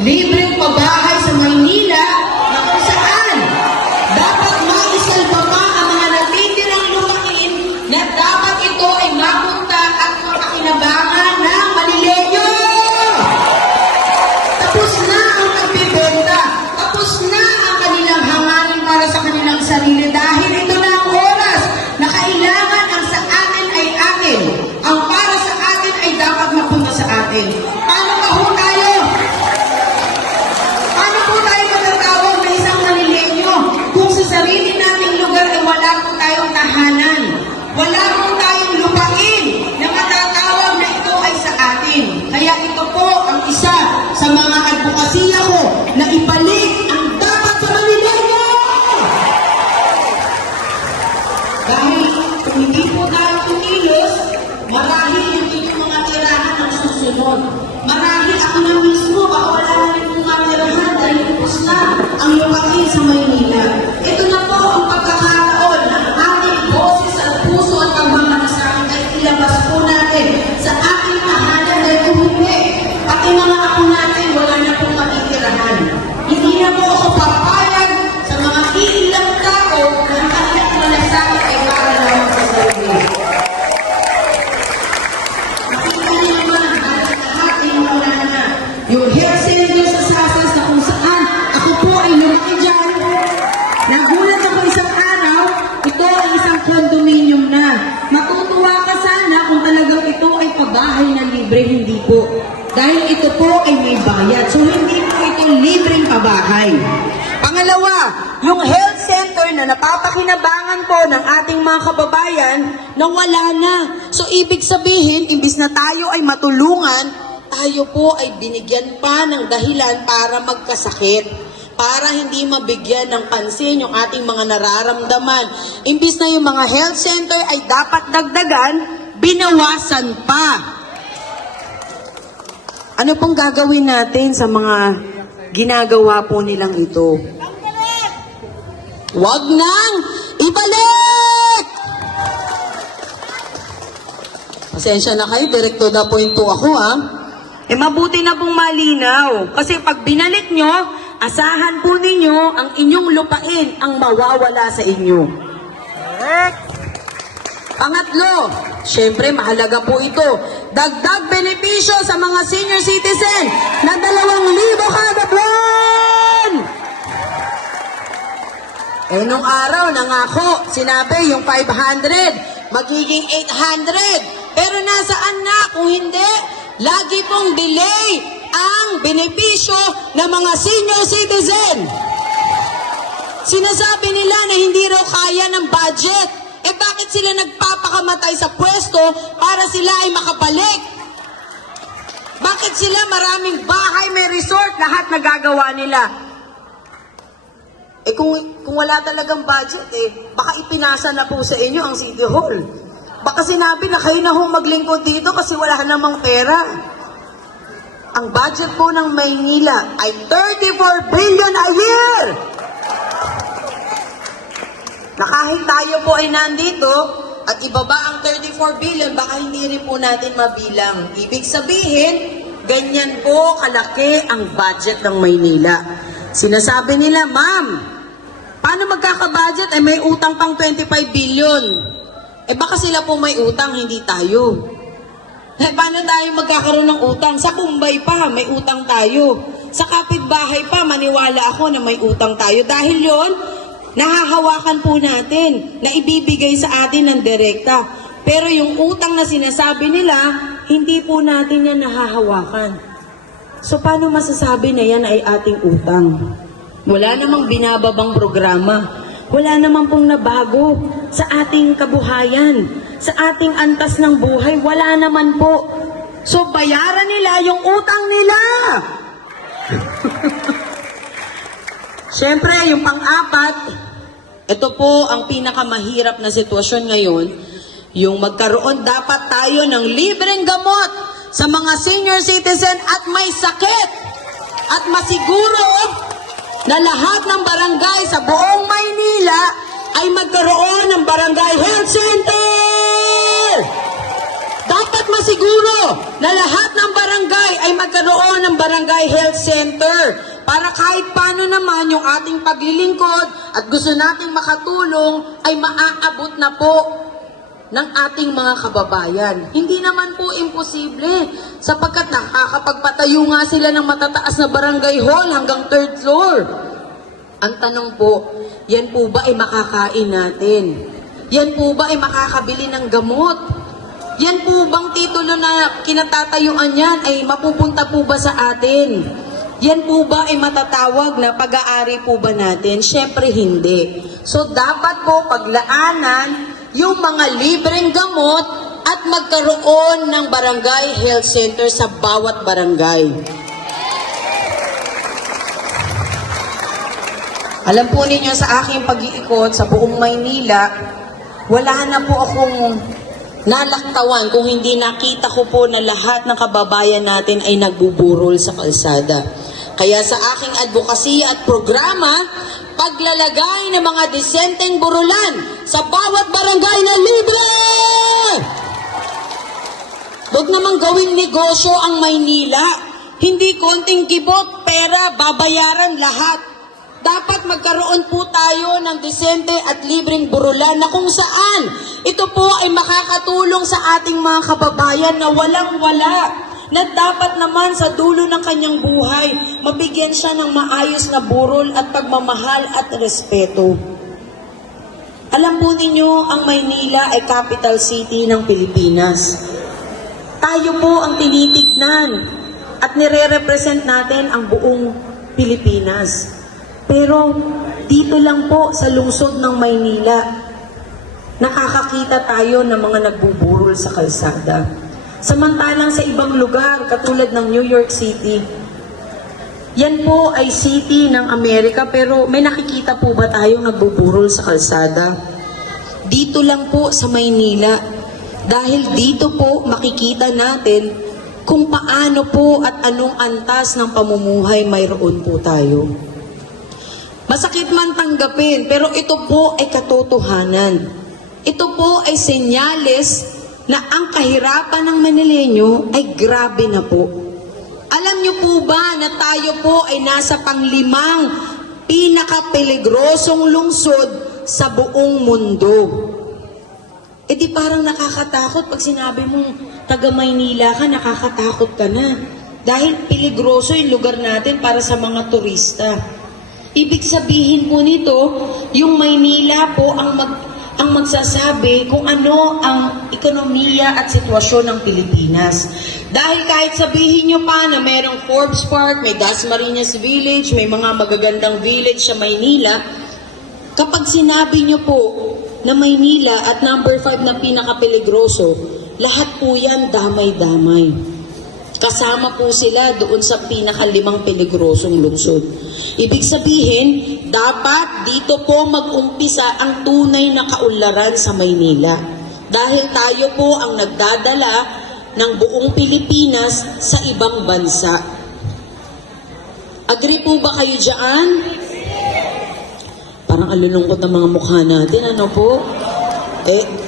libreng pabahay sa Maynila na kung saan dapat maisalba pa ang mga natitirang lupain na dapat ito ay mapunta at mapakinabangan ng Manileño. Tapos na ang nagbebenta, tapos na ang kanilang hangarin para sa kanilang sarili dahil ito na ang oras na kailangan ang sa atin ay atin, ang para sa atin ay dapat mapunta sa atin. Paano ba ho tayo? Paano po tayo matatawag na isang Manileño kung sa sarili nating lugar ay wala po tayong tahanan, wala po tayong lupain na matatawag na ito ay sa atin. Kaya ito po ang isa sa mga advokasya ko na ibalik ang dapat sa Manileño. Dahil kung hindi po tayo kumilos, marahil yung inyong mga tirahan ang susunod. Marahil ako na mismo, baka wala na rin mga tirahan dahil upos na ang lupain sa Maynila. Ito na po ang pagkakataon ng ating boses at puso at pagmamalasakit ay ilabas po natin sa ating tahanan dahil kung hindi, pati mga ako natin wala na pong matitirahan. Hindi na po ako papayag sa mga iilang tao na ang kanilang malasakit ay para lamang sa sarili. Nakita niyo naman, lahat ay wala na. Yung health center sa Sasas na kung saan ako po ay lumaki dyan. Nagulat ako isang araw, ito ay isang condominium na. Matutuwa ka sana kung talagang ito ay pabahay na libre, hindi po. Dahil ito po ay may bayad. So hindi po ito libreng pabahay. Pangalawa, yung health center na napapakinabangan po ng ating mga kababayan na wala na. So ibig sabihin, imbis na tayo ay matulungan, tayo po ay binigyan pa ng dahilan para magkasakit. Para hindi mabigyan ng pansin yung ating mga nararamdaman. Imbis na yung mga health center ay dapat dagdagan, binawasan pa. Ano pong gagawin natin sa mga ginagawa po nilang ito? Wag nang ibalik! Pasensya na kayo, direct to the point po ako mabuti na pong malinaw. Kasi pag binalik nyo, asahan po ninyo ang inyong lupain ang mawawala sa inyo. Pangatlo, syempre mahalaga po ito, dagdag benepisyo sa mga senior citizen na 2,000 kada buwan! Nung araw, nangako, sinabi yung 500, magiging 800. Pero nasaan na kung hindi? Lagi pong delay ang benepisyo ng mga senior citizen. Sinasabi nila na hindi raw kaya ng budget. Bakit sila nagpapakamatay sa pwesto para sila ay makabalik? Bakit sila maraming bahay, may resort, lahat nagagawa nila? Kung wala talagang budget, baka ipinasa na po sa inyo ang City Hall. Baka sinabi na kayo na maglingkod dito kasi wala namang pera. Ang budget po ng Maynila ay 34 billion a year! Na kahit tayo po ay nandito at ibaba ang 34 billion, baka hindi rin po natin mabilang. Ibig sabihin, ganyan po kalaki ang budget ng Maynila. Sinasabi nila, ma'am, paano magkaka-budget? May utang pang 25 billion. Baka sila po may utang, hindi tayo. Paano tayo magkakaroon ng utang? Sa Kumbay pa, may utang tayo. Sa kapitbahay pa, maniwala ako na may utang tayo. Dahil yon, nahahawakan po natin na ibibigay sa atin ng direkta. Pero yung utang na sinasabi nila, hindi po natin yan nahahawakan. So paano masasabi na yan ay ating utang? Wala namang binababang programa. Wala namang pong nabago sa ating kabuhayan, sa ating antas ng buhay. Wala naman po. So bayaran nila yung utang nila. Siyempre, yung pang-apat, ito po ang pinakamahirap na sitwasyon ngayon, yung magkaroon dapat tayo ng libreng gamot sa mga senior citizen at may sakit at masiguro na lahat ng barangay sa buong Maynila ay magkaroon ng barangay health center. Dapat Dapat masiguro na lahat ng barangay ay magkaroon ng barangay health center para kahit paano naman yung ating paglilingkod at gusto nating makatulong ay maaabot na po ng ating mga kababayan. Hindi naman po imposible sapagkat nakakapagpatayo nga sila ng matataas na barangay hall hanggang 3rd floor. Ang tanong po, yan po ba ay makakain natin? Yan po ba ay makakabili ng gamot? Yan po bang titulo na kinatatayuan yan ay mapupunta po ba sa atin? Yan po ba ay matatawag na pag-aari po ba natin? Siyempre hindi. So dapat po paglaanan yung mga libreng gamot at magkaroon ng barangay health center sa bawat barangay. Alam po ninyo sa aking pag-iikot sa buong Maynila, wala na po akong nalaktawan kung hindi nakita ko po na lahat ng kababayan natin ay nagbuburol sa kalsada. Kaya sa aking advokasya at programa, paglalagay ng mga disenteng burulan sa bawat barangay na libre! Huwag namang gawing negosyo ang Maynila. Hindi konting kibot, pera, babayaran lahat. Dapat magkaroon po tayo ng disente at libreng burulan na kung saan ito po ay makakatulong sa ating mga kababayan na walang-wala. Na dapat naman sa dulo ng kanyang buhay, mabigyan siya ng maayos na burol at pagmamahal at respeto. Alam po ninyo, ang Maynila ay capital city ng Pilipinas. Tayo po ang tinitignan at nire-represent natin ang buong Pilipinas. Pero dito lang po sa lungsod ng Maynila, nakakakita tayo ng mga nagbuburol sa kalsada. Samantalang sa ibang lugar, katulad ng New York City, yan po ay city ng Amerika, pero may nakikita po ba tayong nagbuburol sa kalsada? Dito lang po sa Maynila. Dahil dito po makikita natin kung paano po at anong antas ng pamumuhay mayroon po tayo. Masakit man tanggapin, pero ito po ay katotohanan. Ito po ay senyales na ang kahirapan ng Manileño ay grabe na po. Alam niyo po ba na tayo po ay nasa pang-5 pinaka-peligrosong lungsod sa buong mundo? E di parang nakakatakot pag sinabi mong taga Maynila ka, nakakatakot ka na. Dahil peligroso yung lugar natin para sa mga turista. Ibig sabihin po nito, yung Maynila po ang magsasabi kung ano ang ekonomiya at sitwasyon ng Pilipinas. Dahil kahit sabihin nyo pa na merong Forbes Park, may Dasmariñas Village, may mga magagandang village sa Maynila, kapag sinabi nyo po na Maynila at number 5 na pinaka-peligroso, lahat po yan damay-damay. Kasama po sila doon sa pinaka-5 peligrosong lungsod. Ibig sabihin, dapat dito po mag-umpisa ang tunay na kaunlaran sa Maynila. Dahil tayo po ang nagdadala ng buong Pilipinas sa ibang bansa. Agree po ba kayo dyan? Parang alulungkot ng mga mukha natin, ano po?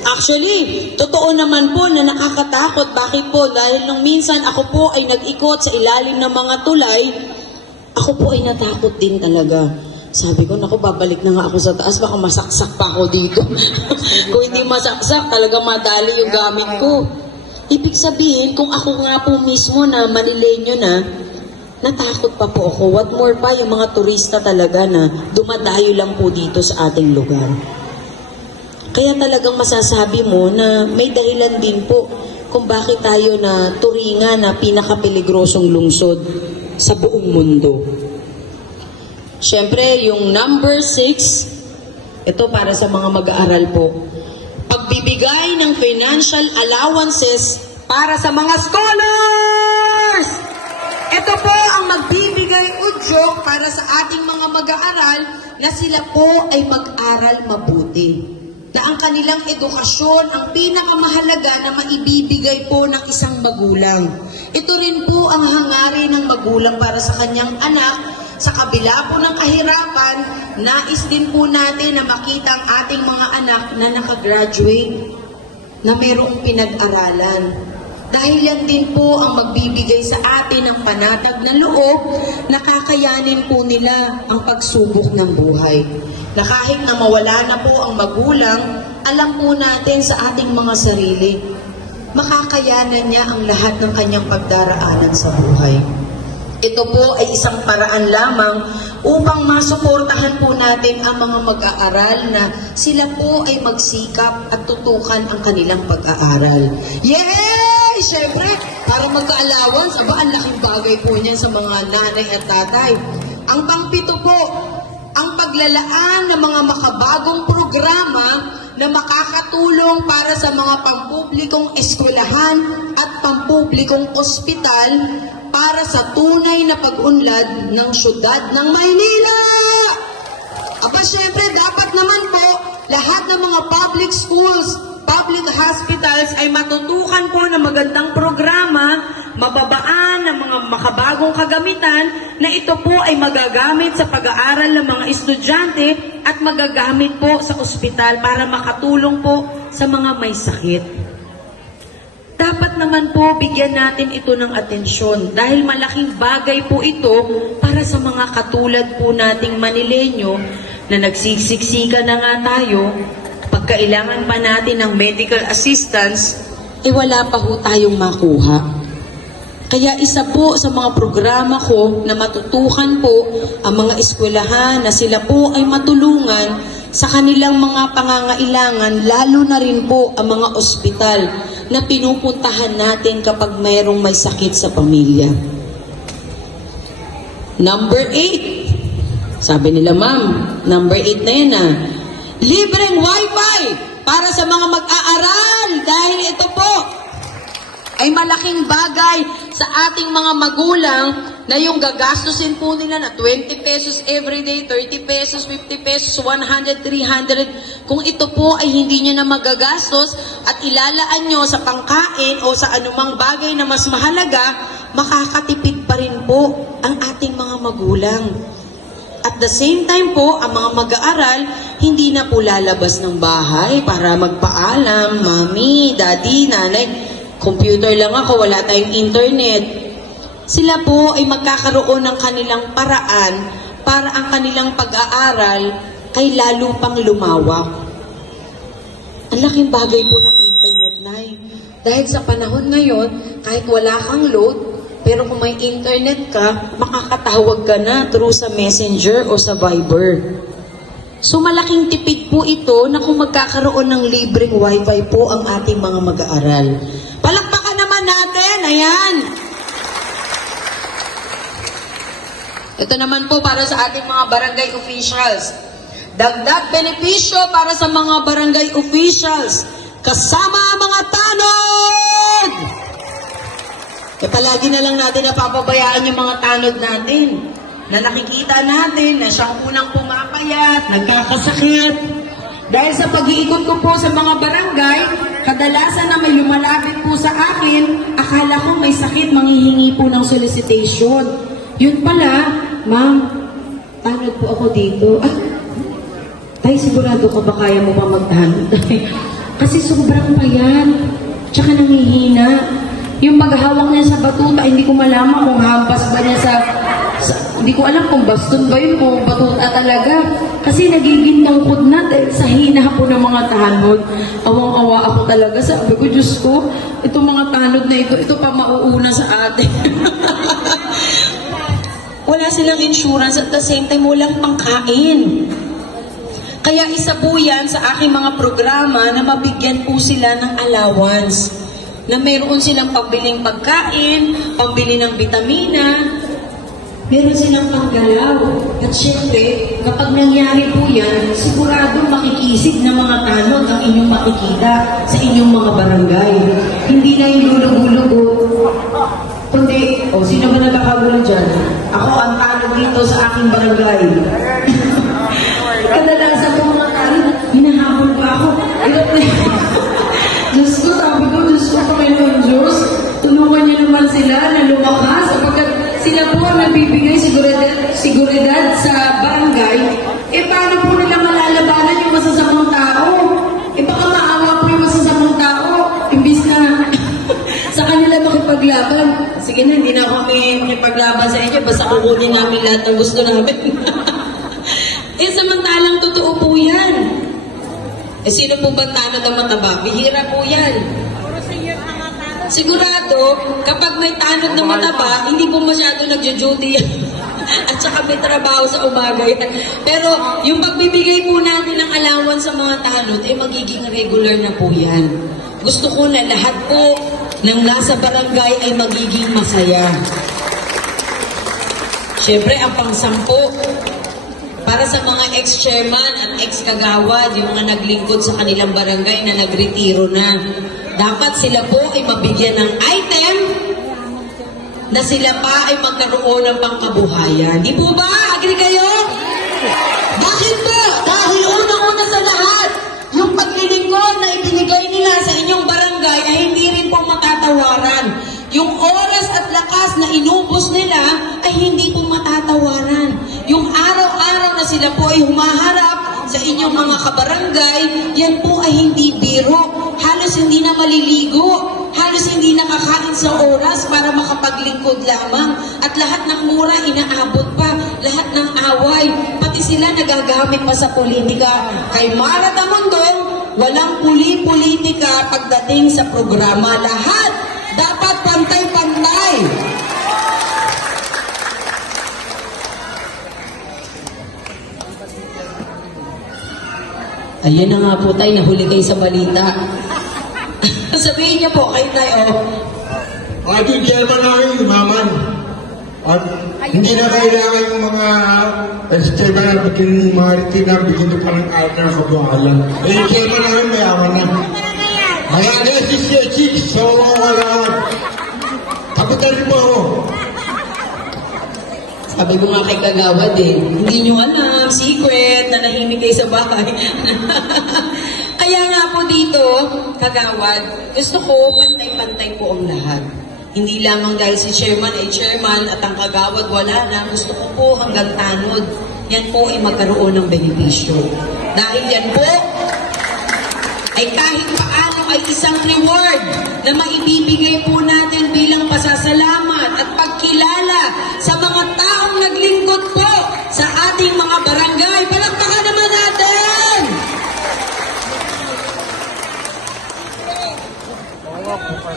Actually, totoo naman po na nakakatakot. Bakit po? Dahil nung minsan ako po ay nag-ikot sa ilalim ng mga tulay, ako po ay natakot din talaga. Sabi ko, naku, babalik na nga ako sa taas, baka masaksak pa ako dito. Kung hindi masaksak, talaga madali yung gamit ko. Ibig sabihin, kung ako nga po mismo na Manileño na, natakot pa po ako. What more pa, yung mga turista talaga na dumadayo lang po dito sa ating lugar. Kaya talagang masasabi mo na may dahilan din po kung bakit tayo na turingan na pinaka-peligrosong lungsod sa buong mundo. Siyempre, yung number 6, ito para sa mga mag-aaral po. Pagbibigay ng financial allowances para sa mga scholars! Ito po ang magbibigay udyok para sa ating mga mag-aaral na sila po ay mag-aral mabuti. Na ang kanilang edukasyon ang pinakamahalaga na maibibigay po ng isang magulang. Ito rin po ang hangarin ng magulang para sa kanyang anak. Sa kabila po ng kahirapan, nais din po natin na makita ang ating mga anak na nakagraduate, na mayroong pinag-aralan. Dahil yan din po ang magbibigay sa atin ng panatag na loob na kakayanin po nila ang pagsubok ng buhay. Na kahit na mawala na po ang magulang, alam po natin sa ating mga sarili, makakayanan niya ang lahat ng kanyang pagdaraanan sa buhay. Ito po ay isang paraan lamang upang masuportahan po natin ang mga mag-aaral na sila po ay magsikap at tutukan ang kanilang pag-aaral. Yay! Siyempre, para magka-allowance, ang laking bagay po niyan sa mga nanay at tatay. Ang pangpito po, ang paglalaan ng mga makabagong programa na makakatulong para sa mga pampublikong eskwelahan at pampublikong ospital para sa tunay na pag-unlad ng syudad ng Maynila. Aba, syempre, dapat naman po, lahat ng mga public schools, public hospitals ay matutukan po ng magandang programa, mababaan ng mga makabagong kagamitan na ito po ay magagamit sa pag-aaral ng mga estudyante at magagamit po sa ospital para makatulong po sa mga may sakit. Dapat naman po bigyan natin ito ng atensyon dahil malaking bagay po ito para sa mga katulad po nating Manileño na nagsisiksika na nga tayo, pagkailangan pa natin ng medical assistance, wala pa ho tayong makuha. Kaya isa po sa mga programa ko na matutukan po ang mga eskwelahan na sila po ay matulungan sa kanilang mga pangangailangan, lalo na rin po ang mga ospital na pinupuntahan natin kapag mayroong may sakit sa pamilya. Number 8. Sabi nila, ma'am, number 8 na yan libreng wifi para sa mga mag-aaral dahil ito po ay malaking bagay sa ating mga magulang na yung gagastusin po nila na 20 pesos everyday, 30 pesos, 50 pesos, 100, 300. Kung ito po ay hindi nyo na magagastos at ilalaan nyo sa pangkain o sa anumang bagay na mas mahalaga, makakatipid pa rin po ang ating mga magulang. At the same time po, ang mga mag-aaral, hindi na po lalabas ng bahay para magpaalam, mami, daddy, nanay, computer lang ako, wala tayong internet. Sila po ay magkakaroon ng kanilang paraan para ang kanilang pag-aaral ay lalo pang lumawak. Ang laking bagay po ng internet, Nay. Dahil sa panahon ngayon, kahit wala kang load, pero kung may internet ka, makakatawag ka na through sa Messenger o sa Viber. So malaking tipid po ito na kung magkakaroon ng libreng wifi po ang ating mga mag-aaral. Palakpakan naman natin, ayan. Ito naman po para sa ating mga barangay officials. Dagdag benepisyo para sa mga barangay officials. Kasama ang mga tanod! Palagi na lang natin napapabayaan yung mga tanod natin. Na nakikita natin na siyang unang pumapayat, nagkakasakit. Dahil sa pag-iikot ko po sa mga barangay, kadalasan na may lumalapit po sa akin, akala ko may sakit, manghihingi po ng solicitation. Yun pala, ma'am, tanod po ako dito. Tay, sigurado ka ba kaya mo pa magtanod? Kasi sobrang payat, tsaka nangihina. Yung paghahawak niya sa batuta, hindi ko malaman kung hampas ba niya sa hindi ko alam kung baston ba yun o batuta talaga. Kasi nagiging tungkod na dahil sa hina po ng mga tanod. Awang-awa ako talaga. Sabi ko, Diyos ko, itong mga tanod na ito pa mauuna sa atin. Wala silang insurance at the same time walang pangkain. Kaya isa po yan sa aking mga programa na mabigyan po sila ng allowance. Na mayroon silang pambiling pagkain, pambili ng vitamina, meron silang panggalaw. At syempre, kapag nangyari po yan, sigurado makikisig na mga tanod ang inyong makikita sa inyong mga barangay. Hindi na yung lulugo-lugo. Kundi, sino ba nakakagulo dyan? Ako ang tanod dito sa aking barangay. Kadalasan po mga tanod, hinahabol pa ako. Diyos ko, sabi ko, Diyos ko, Panginoon Diyos, tulungan niyo naman sila na lumakas sapagkat sila po ang nagbibigay seguridad sa barangay. Paano po nila malalabanan yung masasamang tao? Baka maawa po yung masasamang tao. Imbis na sa kanila makipaglaban. Sige na, hindi na kami makipaglaban sa inyo. Basta kukunin namin lahat ng gusto namin. Eh, samantalang totoo po yan. Eh, sino po ba tanod ang mataba? Bihira po yan. Sigurado, kapag may tanod na mataba, hindi po masyado nagjo-duty yan. At saka may trabaho sa umaga yan. Pero yung pagbibigay po natin ng allowance sa mga tanod, eh magiging regular na po yan. Gusto ko na lahat po ng nasa barangay ay magiging masaya. Siyempre, ang pang-sampo, para sa mga ex-chairman at ex-kagawad, yung mga naglingkod sa kanilang barangay na nagretiro na, dapat sila po ay mabigyan ng item na sila pa ay magkaroon ng pangkabuhayan. Di po ba? Agree kayo? Bakit ba? Dahil unang-una sa lahat, yung paglilingkod na ibinigay nila sa inyong barangay ay hindi rin po matatawaran. Yung oras at lakas na inubos nila ay hindi po matatawaran. Yung araw-araw na sila po ay humaharap sa inyong mga kabarangay, yan po ay hindi biro. Halos hindi na maliligo. Halos hindi nakakain sa oras para makapaglingkod lamang. At lahat ng mura inaabot pa. Lahat ng away. Pati sila nagagamit pa sa politika. Kay Mara Tamundong, walang politika pagdating sa programa. Lahat dapat pantay-pantay. Ayan na nga po tayo, nahuli kayo sa balita. Sabihin niyo po, kayo tayo, Ating chairman namin, umaman. At hindi na kailangan yung mga chairman na bigyan mga retina, bigyan ito pa ng kahit na kabuhayan. Eh, yung chairman namin mayaman na. Kaya na si so wala. Takutan po ako. sabi ko nga kay Kagawad hindi nyo alam, secret, na nahimik kayo sa bahay. Kaya nga po dito, Kagawad, gusto ko pantay-pantay po ang lahat. Hindi lamang dahil si chairman ay chairman at ang Kagawad wala na, gusto ko po hanggang tanod. Yan po ay magkaroon ng benepisyo. Dahil yan po ay kahit paano ay isang reward na maibibigay po natin bilang pasasalamat at pagkilala sa mga taong naglingkod po sa ating mga barangay. Palakpakan naman natin!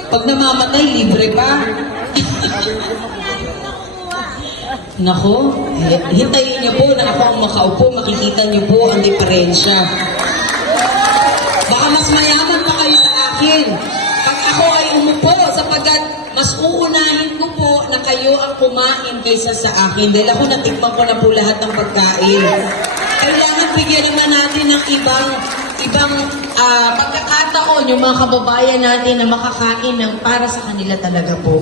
Pag namamatay, libre pa. Nako, hintayin niyo po na ako ang makaupo, makikita niyo po ang diferensya. Baka mas mayaman pa kayo sa akin. Pag ako ay umupo, sapagkat mas uunahin ko po na kayo ang kumain kaysa sa akin. Dahil ako natikman ko na po lahat ng pagkain. Kailangan bigyan naman natin ng ibang pagkakataon yung mga kababayan natin na makakain ng para sa kanila talaga po.